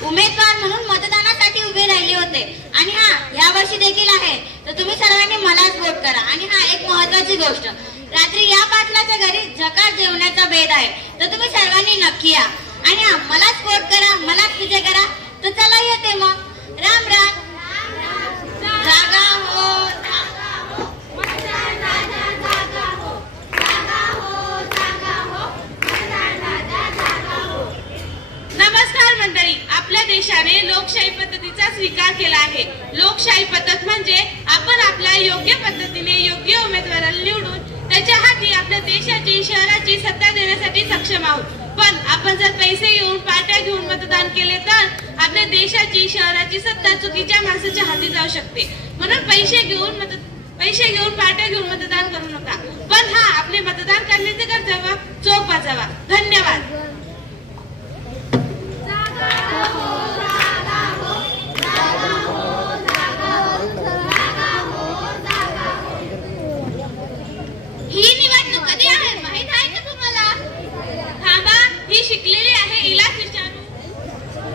उमेदवार म्हणून मतदानासाठी उभे राहिले होते आणि या वर्षी देखील आहे. तर तुम्ही सर्वांनी मलाच वोट करा. आणि एक महत्त्वाची गोष्ट, रात्री या पाटलाच्या घरी झकाट जेवणाचा भेद आहे, तर तुम्ही सर्वांनी नक्की या. आणि मलाच वोट करा, मलाच विजय करा. तर चला येते मग. राम राम. जागा हो, नमस्कार मंडळी. आपल्या देशाने लोकशाही पद्धतीचा स्वीकार केला आहे. लोकशाही पद्धत म्हणजे आपण आपल्या योग्य पद्धतीने योग्य उमेदवाराला निवडून त्याच्या हाती आपल्या देशाची शहराची सत्ता देण्यासाठी सक्षम आहोत. पण आपण जर पैसे घेऊन पाट्या घेऊन मतदान केले तर आपल्या देशाची शहराची सत्ता चुकीच्या माणसाच्या हाती जाऊ शकते. म्हणून पैसे घेऊन पाट्या घेऊन मतदान करू नका. पण आपले मतदान करण्याचे कर्तव्य चोख बजावा. धन्यवाद. ही निवडणूक कधी आहे माहित आहे का तुम्हाला? थांबा, ही शिकलेली आहे, हिलाच विचारू.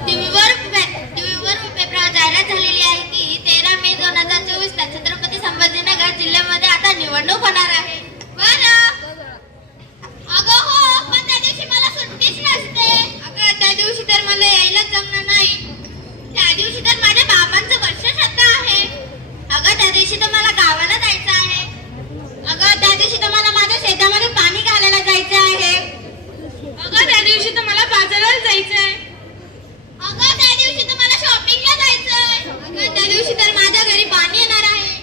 टीव्हीवर पेपरावर जाहिरात झालेली आहे की 13 मे 2024 ला छत्रपती संभाजीनगर जिल्ह्यामध्ये आता निवडणूक होणार आहे. बरं. अगं हो, पण त्या दिवशी मला सुट्टीच नसते. अगं त्या दिवशी तर मला यायलाच जमणार नाही. त्या दिवशी तर माझ्या बाबांचं वर्षश्राद्ध आहे. अगं त्या दिवशी तर मला गावाला जायचं आहे. अगं त्या दिवशी तर मला माझ्या शेतामध्ये पाणी घालायला जायचं आहे. अगं त्या दिवशी तर मला बाजारात जायचंय. अगं त्या दिवशी तर मला शॉपिंगला जायचंय. अगं त्या दिवशी तर माझ्या घरी पाणी येणार आहे.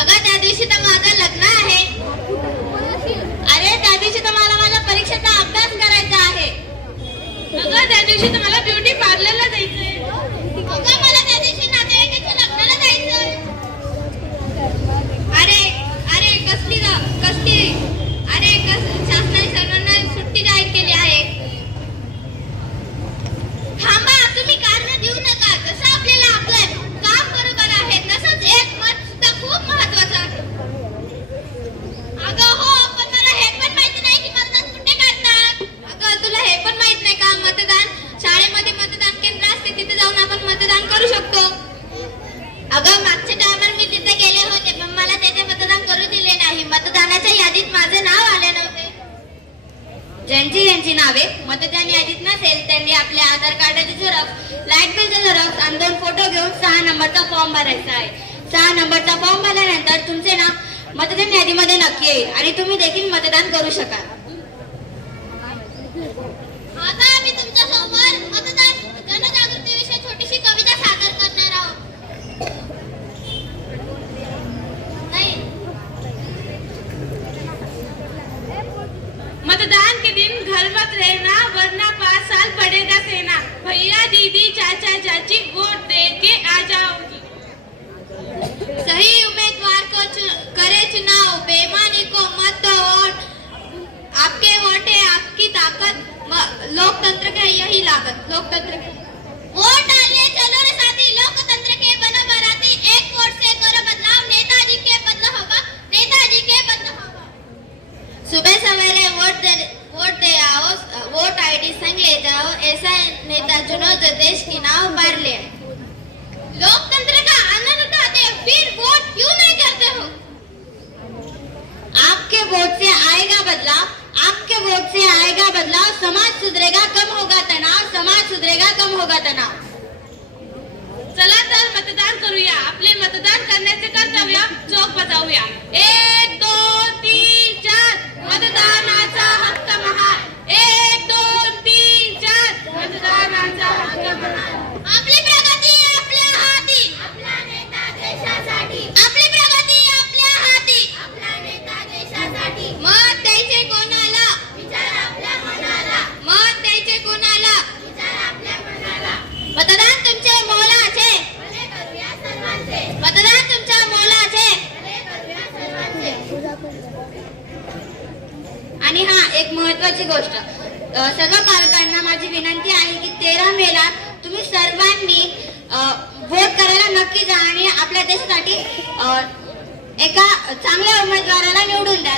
अगं त्या दिवशी तर माझं लग्न आहे. अरे त्या दिवशी तर मला माझ्या परीक्षेचा अभ्यास करायचा आहे. अगं त्या दिवशी तर मला ब्युटी पार्लरला जायचंय. अगं मला त्या दिवशी नातेवाईकाच्या लग्नाला जायचंय. शासनाने सर्वांना सुट्टी जाहीर केली आहे. थांबा, तुम्ही कारण देऊ नका. जसं आपल्याला आपलं काम बरोबर आहे तसंच एक मत सुद्धा खूप महत्वाचं आहे. अगं हो, पण मला हे पण माहिती नाही की मतदान कुठे करतात. अगं तुला हे पण माहित नाही का? शाळेमध्ये मतदान केंद्र असते, तिथे जाऊन आपण मतदान करू शकतो. अगं मागच्या टायमाला मी तिथे गेले होते, पण मला तेथे मतदान करू दिले नाही. मतदानाच्या यादीत माझे नाव आले नव्हते. ज्यांची नावे मतदान यादीत नसेल त्यांनी आपल्या आधार कार्डाची झेरॉक्स, लाईट बिलचे झेरॉक्स आणि 2 फोटो घेऊन 6 नंबरचा फॉर्म भरायचा आहे. 6 नंबरचा फॉर्म भरल्यानंतर तुमचे नाव मतदान यादीमध्ये नक्की येईल आणि तुम्ही देखील मतदान करू शकाल. आता आम्ही तुमच्या समोर मतदान जनजागृतीविषयी छोटीशी कविता सादर करणार आहोत. मतदान के दिन घर मत रहना वरना 5 साल पड़ेगा सहना. भैया दीदी चाचा चाची वोट दे के आ जाओगी. सही उम्मीदवार को करे चुनाव, बेईमानी को मत दो वोट. आपके वोट है आपकी ताकत, नेता चुनो जो देश की नाव पार ले। लोकतंत्र का आनंद उठाते फिर वोट क्यों नहीं करते हो? आपके वोट से आएगा बदलाव, आपके वोट से आएगा बदलाव, समाज सुधरेगा, कम होगा तनाव, समाज सुधरेगा, कम होगा तनाव। चला तर मतदान करूया, आपले मतदान करण्याचे कर्तव्य चोख बजावूया। 1 2 3 4 मतदानाचा हक्क महान। 1 2 3 4 मतदानाचा हक्क महान। आपली प्रगती आपल्या हाती, आपला नेता देशासाठी, आपली प्रगती आपल्या हाती, आपला नेता देशासाठी। मत द्यायचे कोणाला? विचार आपल्या मनाला। मत द्यायचे कोणाला? विचार आपल्या मनाला। मतदान तुमचे मोलाचे, भले करूया सर्वांचे। मतदान तुमच्या मोलाचे, भले करूया सर्वांचे। आणि हा एक महत्त्वाची गोष्ट, सर्व पालकांना माझी विनंती आहे की 13 मेला तुम्ही सर्वांनी वोट करायला नक्की जा आणि आपल्या देशासाठी एका चांगल्या उमेदवाराला निवडून द्या।